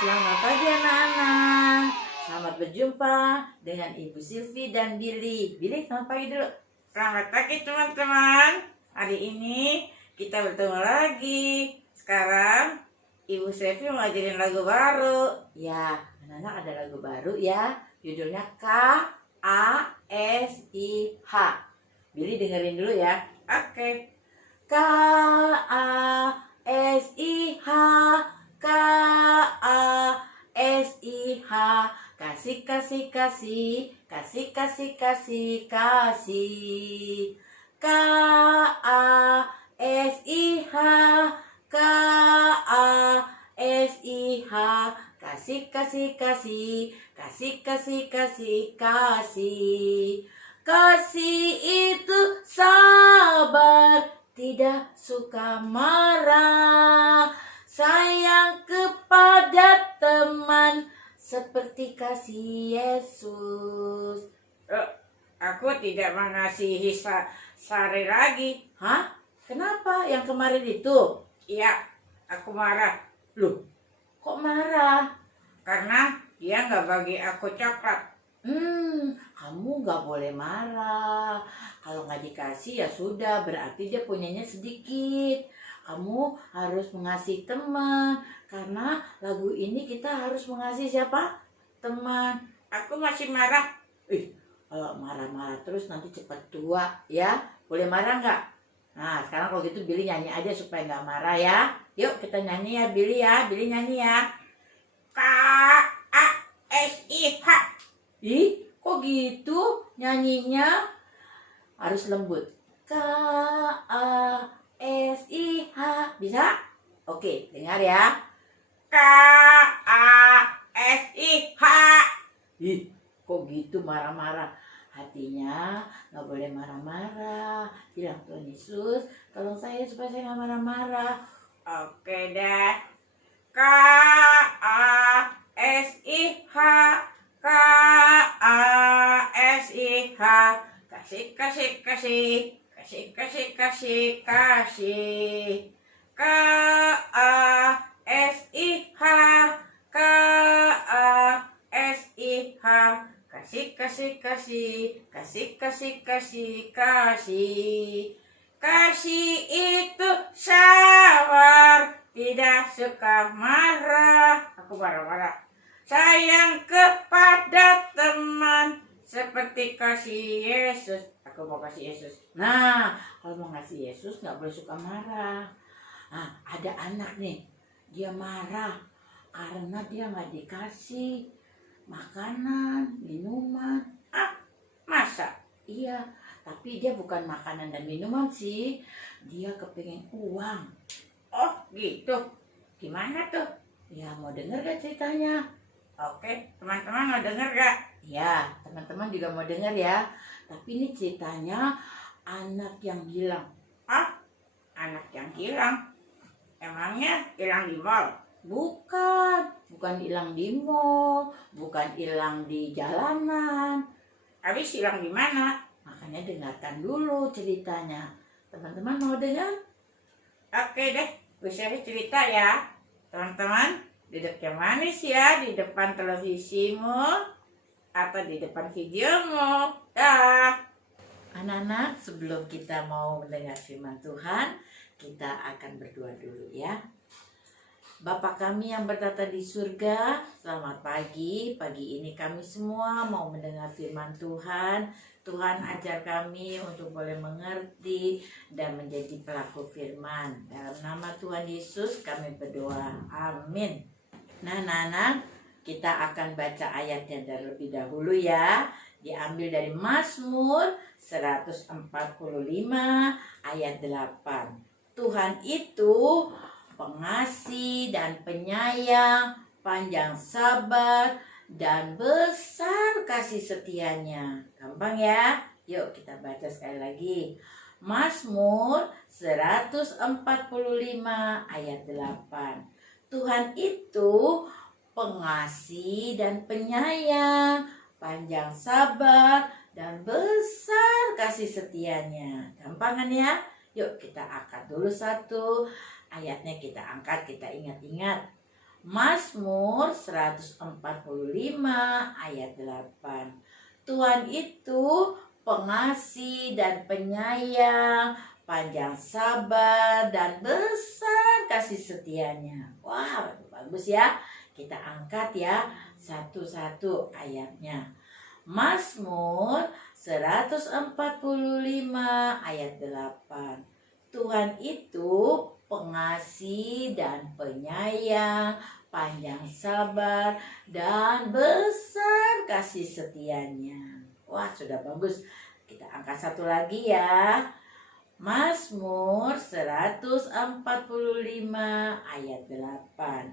Selamat pagi anak-anak. Selamat berjumpa dengan Ibu Silvi dan Billy. Billy, selamat pagi dulu. Selamat pagi teman-teman. Hari ini kita bertemu lagi. Sekarang Ibu Silvi mau ngajarin lagu baru. Ya, anak-anak ada lagu baru ya. Judulnya K-A-S-I-H. Billy dengerin dulu ya. Oke. K-A-S-I-H, K-A-S-I-H. Kasih, kasih, kasih, kasih, kasih, kasih, kasih. K-A-S-I-H, K-A-S-I-H. Kasih, kasih, kasih, kasih, kasih, kasih, kasih. Kasih itu sabar, tidak suka marah. Sayang kepada teman seperti kasih Yesus. Aku tidak mengasihi Sari lagi. Hah? Kenapa? Yang kemarin itu? Iya, aku marah. Loh, kok marah? Karena dia nggak bagi aku coklat. Kamu nggak boleh marah. Kalau nggak dikasih ya sudah, berarti dia punyanya sedikit. Kamu harus mengasihi teman. Karena lagu ini kita harus mengasihi siapa? Teman. Aku masih marah. Kalau marah-marah terus nanti cepat tua ya. Boleh marah nggak? Nah sekarang kalau gitu Billy nyanyi aja supaya nggak marah ya. Yuk kita nyanyi ya Billy ya. Billy nyanyi ya. K-A-S-I-H. Ih, kok gitu nyanyinya? Harus lembut. K-A-S-I-H. Bisa? Oke, dengar ya. K-A-S-I-H. Ih, kok gitu marah-marah? Hatinya nggak boleh marah-marah. Bilang Tuhan Yesus, tolong saya supaya saya nggak marah-marah. Oke deh. K-A-S-I-H. K-A-S-I-H. Kasih, kasih, kasih. Kasih, kasih, kasih, kasih. K-A-S-I-H. K-A-S-I-H. Kasih, kasih, kasih. Kasih, kasih, kasih, kasih. Kasih itu sabar, tidak suka marah. Aku marah-marah. Sayang kepada teman seperti kasih Yesus. Aku mau kasih Yesus. Nah, kalau mau ngasih Yesus nggak boleh suka marah. Nah, ada anak nih, dia marah karena dia nggak dikasih makanan, minuman. Masa? Iya, tapi dia bukan makanan dan minuman sih. Dia kepengen uang. Oh gitu. Gimana tuh? Ya, mau denger gak ceritanya? Oke, teman-teman mau denger gak? Ya, teman-teman juga mau denger ya. Tapi ini ceritanya anak yang hilang. Anak yang hilang? Emangnya hilang di mall? Bukan hilang di mall, bukan hilang di jalanan. Habis hilang di mana? Makanya dengarkan dulu ceritanya. Teman-teman mau dengar? Oke deh, bisa cerita ya. Teman-teman, duduk yang manis ya, di depan televisimu atau di depan videomu. Dah. Anak-anak, sebelum kita mau mendengar firman Tuhan, kita akan berdoa dulu ya. Bapa kami yang bertata di surga, selamat pagi. Pagi ini kami semua mau mendengar firman Tuhan. Tuhan ajar kami untuk boleh mengerti dan menjadi pelaku firman. Dalam nama Tuhan Yesus kami berdoa. Amin. Nah, anak-anak, kita akan baca ayatnya terlebih dahulu ya. Diambil dari Mazmur 145 ayat 8. Tuhan itu pengasih dan penyayang, panjang sabar, dan besar kasih setianya. Gampang ya? Yuk kita baca sekali lagi. Mazmur 145 ayat 8. Tuhan itu pengasih dan penyayang, panjang sabar, dan besar kasih setianya. Gampang kan ya? Yuk kita angkat dulu satu ayatnya, kita angkat, kita ingat-ingat. Mazmur 145 ayat 8. Tuhan itu pengasih dan penyayang, panjang sabar dan besar kasih setianya. Wah, bagus ya. Kita angkat ya satu-satu ayatnya. Mazmur 145 ayat 8. Tuhan itu pengasih dan penyayang, panjang sabar dan besar kasih setianya. Wah, sudah bagus. Kita angkat satu lagi ya. Mazmur 145 ayat 8.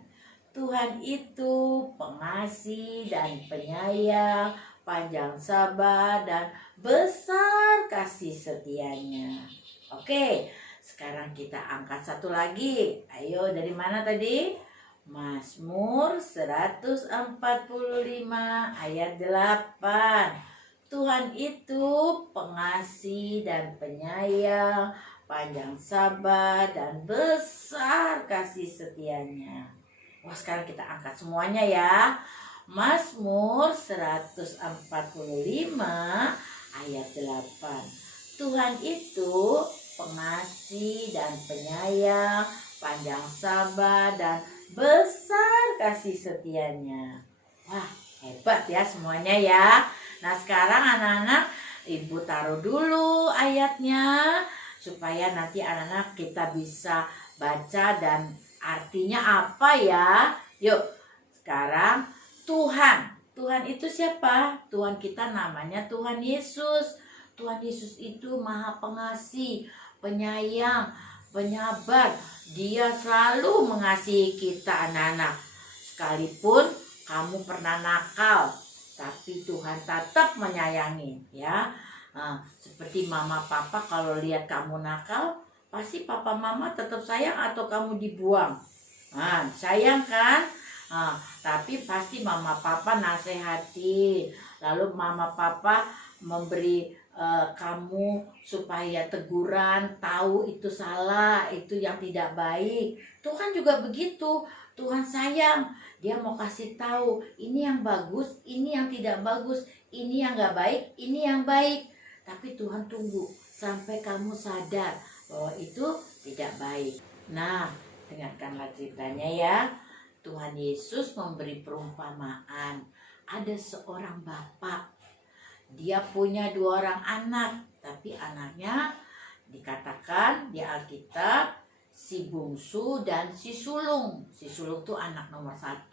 Tuhan itu pengasih dan penyayang, panjang sabar dan besar kasih setianya. Oke, sekarang kita angkat satu lagi. Ayo, dari mana tadi? Mazmur 145 ayat 8. Tuhan itu pengasih dan penyayang, panjang sabar dan besar kasih setianya. Wah, sekarang kita angkat semuanya ya. Mazmur 145 ayat 8. Tuhan itu pengasih dan penyayang, panjang sabar dan besar kasih setianya. Wah, hebat ya semuanya ya. Nah, sekarang anak-anak, Ibu taruh dulu ayatnya supaya nanti anak-anak kita bisa baca dan artinya apa ya. Yuk, sekarang Tuhan. Tuhan itu siapa? Tuhan kita namanya Tuhan Yesus. Tuhan Yesus itu Maha Pengasih, penyayang, penyabar. Dia selalu mengasihi kita anak-anak. Sekalipun kamu pernah nakal, tapi Tuhan tetap menyayangi ya. Seperti mama papa kalau lihat kamu nakal, pasti papa mama tetap sayang atau kamu dibuang. Sayang kan? Tapi pasti mama papa nasehati. Lalu mama papa memberi kamu supaya teguran, tahu itu salah, itu yang tidak baik. Tuhan juga begitu. Tuhan sayang, dia mau kasih tahu ini yang bagus, ini yang tidak bagus, ini yang gak baik, ini yang baik. Tapi Tuhan tunggu sampai kamu sadar bahwa itu tidak baik. Nah, dengarkanlah ceritanya ya. Tuhan Yesus memberi perumpamaan. Ada seorang bapak, dia punya 2 orang anak, tapi anaknya dikatakan di Alkitab si bungsu dan si sulung. Si sulung itu anak nomor 1.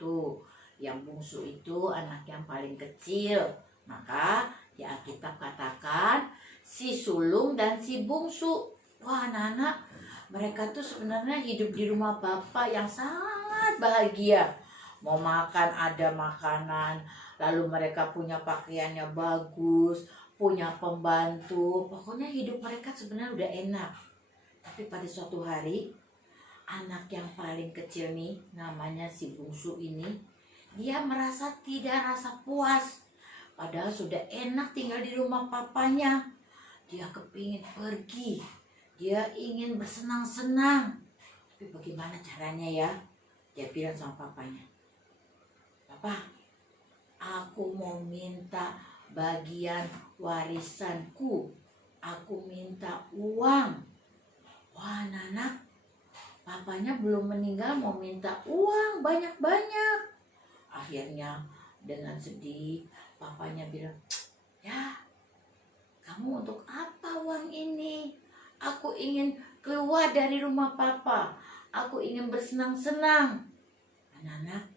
Yang bungsu itu anak yang paling kecil. Maka di Alkitab katakan si sulung dan si bungsu. Wah, anak-anak, mereka tuh sebenarnya hidup di rumah bapak yang sangat bahagia. Mau makan ada makanan, lalu mereka punya pakaiannya bagus, punya pembantu. Pokoknya hidup mereka sebenarnya udah enak. Tapi pada suatu hari, anak yang paling kecil nih, namanya si bungsu ini, dia merasa tidak rasa puas. Padahal sudah enak tinggal di rumah papanya. Dia kepingin pergi, dia ingin bersenang-senang. Tapi bagaimana caranya ya? Dia bilang sama papanya, "Papa, aku mau minta bagian warisanku. Aku minta uang." Wah, anak-anak, papanya belum meninggal mau minta uang banyak-banyak. Akhirnya dengan sedih papanya bilang, "Ya, kamu untuk apa uang ini? Aku ingin keluar dari rumah papa. Aku ingin bersenang-senang." Anak-anak,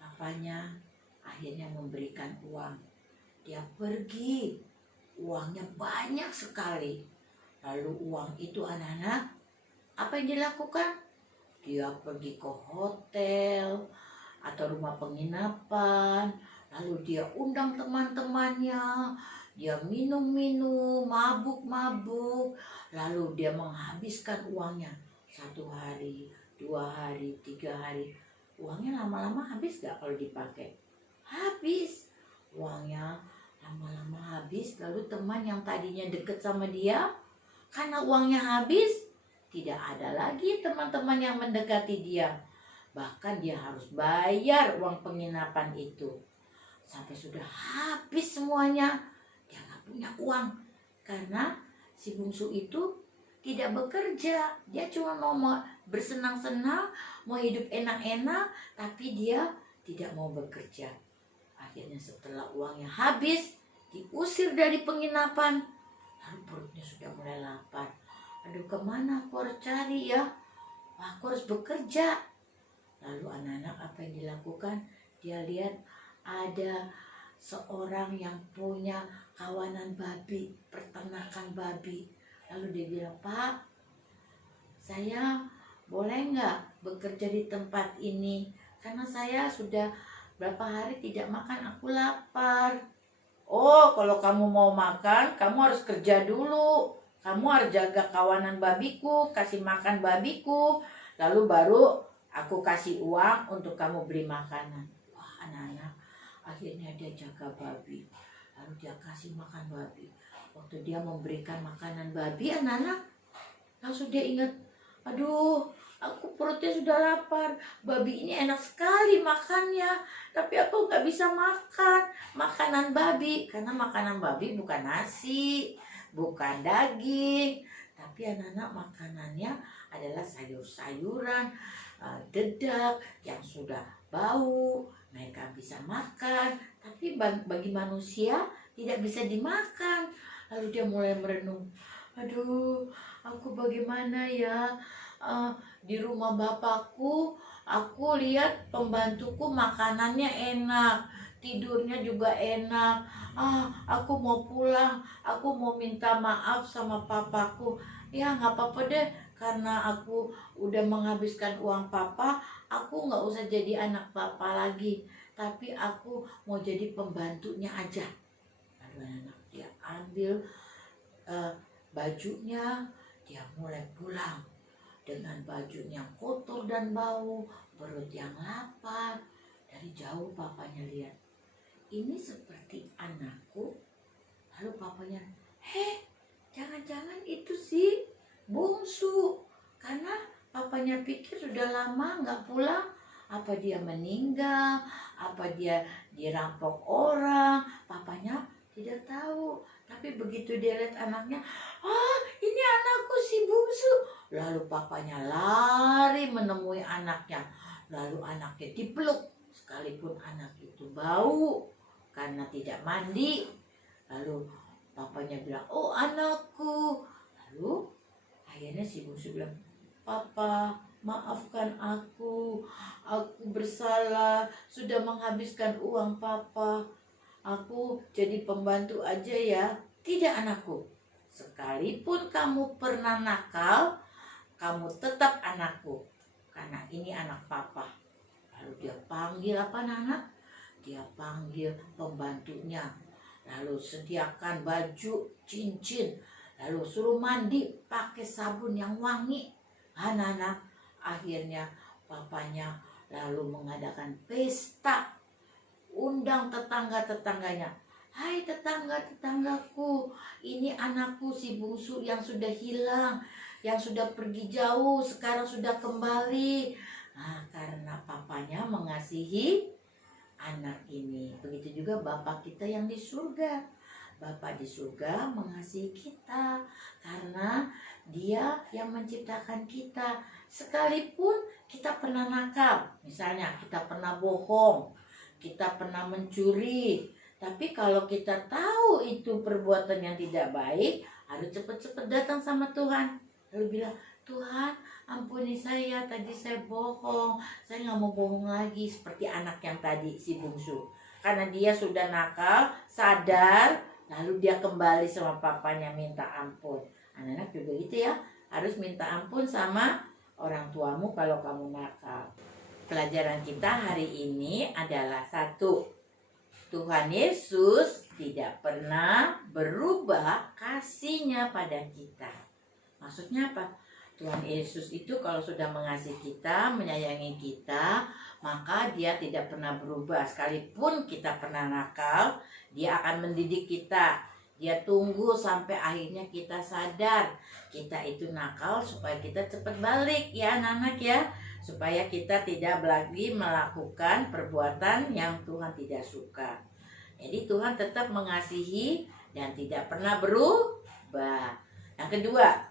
papanya akhirnya memberikan uang. Dia pergi, uangnya banyak sekali. Lalu uang itu anak-anak, apa yang dilakukan? Dia pergi ke hotel atau rumah penginapan. Lalu dia undang teman-temannya. Dia minum-minum, mabuk-mabuk. Lalu dia menghabiskan uangnya. 1 hari, 2 hari, 3 hari. Uangnya lama-lama habis gak kalau dipakai? Habis. Uangnya lama-lama habis. Lalu teman yang tadinya deket sama dia, karena uangnya habis, tidak ada lagi teman-teman yang mendekati dia. Bahkan dia harus bayar uang penginapan itu. Sampai sudah habis semuanya, dia nggak punya uang. Karena si bungsu itu tidak bekerja. Dia cuma mau bersenang-senang, mau hidup enak-enak, tapi dia tidak mau bekerja. Akhirnya setelah uangnya habis, diusir dari penginapan. Lalu perutnya sudah mulai lapar. Aduh, kemana aku harus cari ya? Aku harus bekerja. Lalu anak-anak apa yang dilakukan? Dia lihat ada seorang yang punya kawanan babi, peternakan babi. Lalu dia bilang, "Pak, saya boleh nggak bekerja di tempat ini? Karena saya sudah berapa hari tidak makan, aku lapar." "Oh, kalau kamu mau makan, kamu harus kerja dulu. Kamu harus jaga kawanan babiku, kasih makan babiku. Lalu baru aku kasih uang untuk kamu beli makanan." Wah, anak-anak, akhirnya dia jaga babi. Lalu dia kasih makan babi. Waktu dia memberikan makanan babi, anak-anak langsung dia ingat, aduh, aku perutnya sudah lapar. Babi ini enak sekali makannya, tapi aku nggak bisa makan makanan babi. Karena makanan babi bukan nasi, bukan daging, tapi anak-anak makanannya adalah sayur-sayuran, dedak yang sudah bau. Mereka bisa makan, tapi bagi manusia tidak bisa dimakan. Lalu dia mulai merenung, aduh, aku bagaimana ya? Di rumah bapakku, aku lihat pembantuku makanannya enak, tidurnya juga enak. Aku mau pulang, aku mau minta maaf sama papaku. Ya nggak apa-apa deh, karena aku udah menghabiskan uang papa, aku nggak usah jadi anak papa lagi, tapi aku mau jadi pembantunya aja. Lalu anak dia ambil bajunya, dia mulai pulang dengan bajunya kotor dan bau, perut yang lapar. Dari jauh papanya lihat, ini seperti anakku. Lalu papanya, jangan-jangan itu sih bungsu. Karena papanya pikir sudah lama nggak pulang. Apa dia meninggal? Apa dia dirampok orang? Papanya tidak tahu. Tapi begitu dia lihat anaknya, ini anakku si bungsu. Lalu papanya lari menemui anaknya. Lalu anaknya dipeluk. Sekalipun anak itu bau karena tidak mandi. Lalu papanya bilang, "Oh, anakku." Lalu akhirnya si bungsu bilang, "Papa, maafkan aku. Aku bersalah, sudah menghabiskan uang papa. Aku jadi pembantu aja ya." "Tidak, anakku. Sekalipun kamu pernah nakal, kamu tetap anakku. Karena ini anak papa." Lalu dia panggil apa anak? Dia panggil pembantunya. Lalu sediakan baju, cincin. Lalu suruh mandi pakai sabun yang wangi. Anak-anak, akhirnya papanya lalu mengadakan pesta. Undang tetangga-tetangganya. "Hai tetangga-tetanggaku, ini anakku si bungsu yang sudah hilang, yang sudah pergi jauh, sekarang sudah kembali." Karena papanya mengasihi anak ini. Begitu juga Bapak kita yang di surga. Bapak di surga mengasihi kita karena Dia yang menciptakan kita. Sekalipun kita pernah nakal, misalnya kita pernah bohong, kita pernah mencuri, tapi kalau kita tahu itu perbuatan yang tidak baik, harus cepat-cepat datang sama Tuhan. Lalu bilang, "Tuhan, ampuni saya, tadi saya bohong, saya nggak mau bohong lagi." Seperti anak yang tadi, si bungsu. Karena dia sudah nakal, sadar, lalu dia kembali sama papanya minta ampun. Anak-anak juga gitu ya, harus minta ampun sama orang tuamu kalau kamu nakal. Pelajaran kita hari ini adalah 1. Tuhan Yesus tidak pernah berubah kasih-Nya pada kita. Maksudnya apa? Tuhan Yesus itu kalau sudah mengasihi kita, menyayangi kita, maka Dia tidak pernah berubah. Sekalipun kita pernah nakal, Dia akan mendidik kita. Dia tunggu sampai akhirnya kita sadar kita itu nakal supaya kita cepat balik ya anak-anak ya. Supaya kita tidak lagi melakukan perbuatan yang Tuhan tidak suka. Jadi Tuhan tetap mengasihi dan tidak pernah berubah. Yang kedua,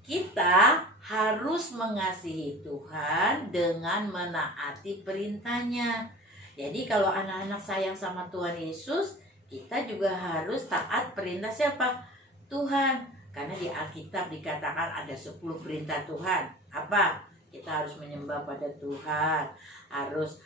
kita harus mengasihi Tuhan dengan menaati perintahnya. Jadi kalau anak-anak sayang sama Tuhan Yesus, kita juga harus taat perintah siapa? Tuhan. Karena di Alkitab dikatakan ada 10 perintah Tuhan. Apa? Kita harus menyembah pada Tuhan, harus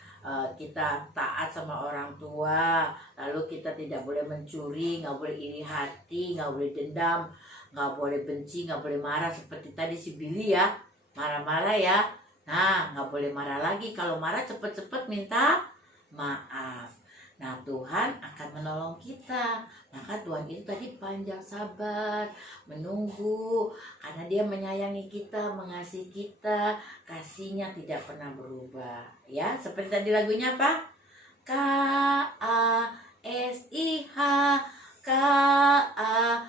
kita taat sama orang tua, lalu kita tidak boleh mencuri, nggak boleh iri hati, nggak boleh dendam, nggak boleh benci, nggak boleh marah seperti tadi si Billy ya, marah-marah ya. Nah, nggak boleh marah lagi. Kalau marah cepet-cepet minta maaf. Nah, Tuhan akan menolong kita. Maka Tuhan itu tadi panjang sabar, menunggu, karena Dia menyayangi kita, mengasihi kita, kasihnya tidak pernah berubah. Ya, seperti tadi lagunya apa? K-A-S-I-H, K-A-S-I-H,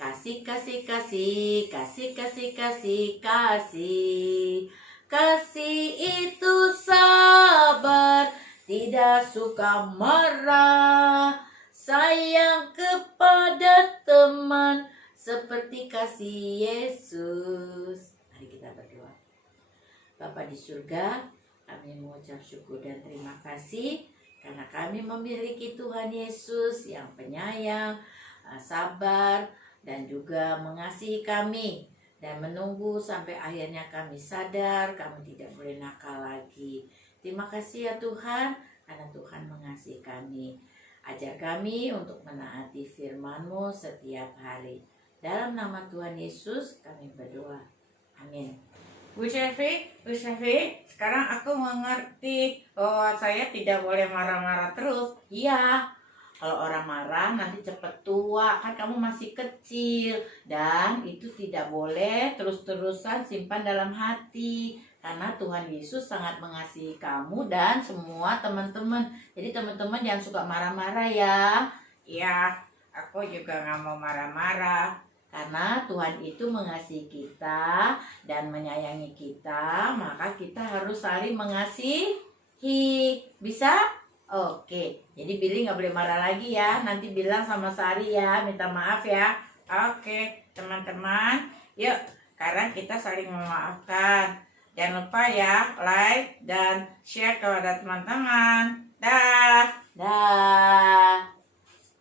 kasih, kasih, kasih, kasih, kasih, kasih, kasih. Kasih itu sabar, tidak suka marah, sayang kepada teman seperti kasih Yesus. Mari kita berdoa. Bapa di surga, kami mengucap syukur dan terima kasih karena kami memiliki Tuhan Yesus yang penyayang, sabar, dan juga mengasihi kami dan menunggu sampai akhirnya kami sadar kami tidak boleh nakal lagi. Terima kasih ya Tuhan, karena Tuhan mengasihi kami. Ajar kami untuk menaati firman-Mu setiap hari. Dalam nama Tuhan Yesus kami berdoa. Amin. Bu Sylvie, sekarang aku mengerti bahwa saya tidak boleh marah-marah terus. Iya, kalau orang marah nanti cepat tua, kan kamu masih kecil. Dan itu tidak boleh terus-terusan simpan dalam hati. Karena Tuhan Yesus sangat mengasihi kamu dan semua teman-teman. Jadi teman-teman jangan suka marah-marah ya. Iya, aku juga nggak mau marah-marah. Karena Tuhan itu mengasihi kita dan menyayangi kita, maka kita harus saling mengasihi. Bisa? Oke, jadi Billy nggak boleh marah lagi ya. Nanti bilang sama Sari ya, minta maaf ya. Oke, teman-teman, yuk sekarang kita saling memaafkan. Jangan lupa ya, like dan share kepada teman-teman. Dah. Dah.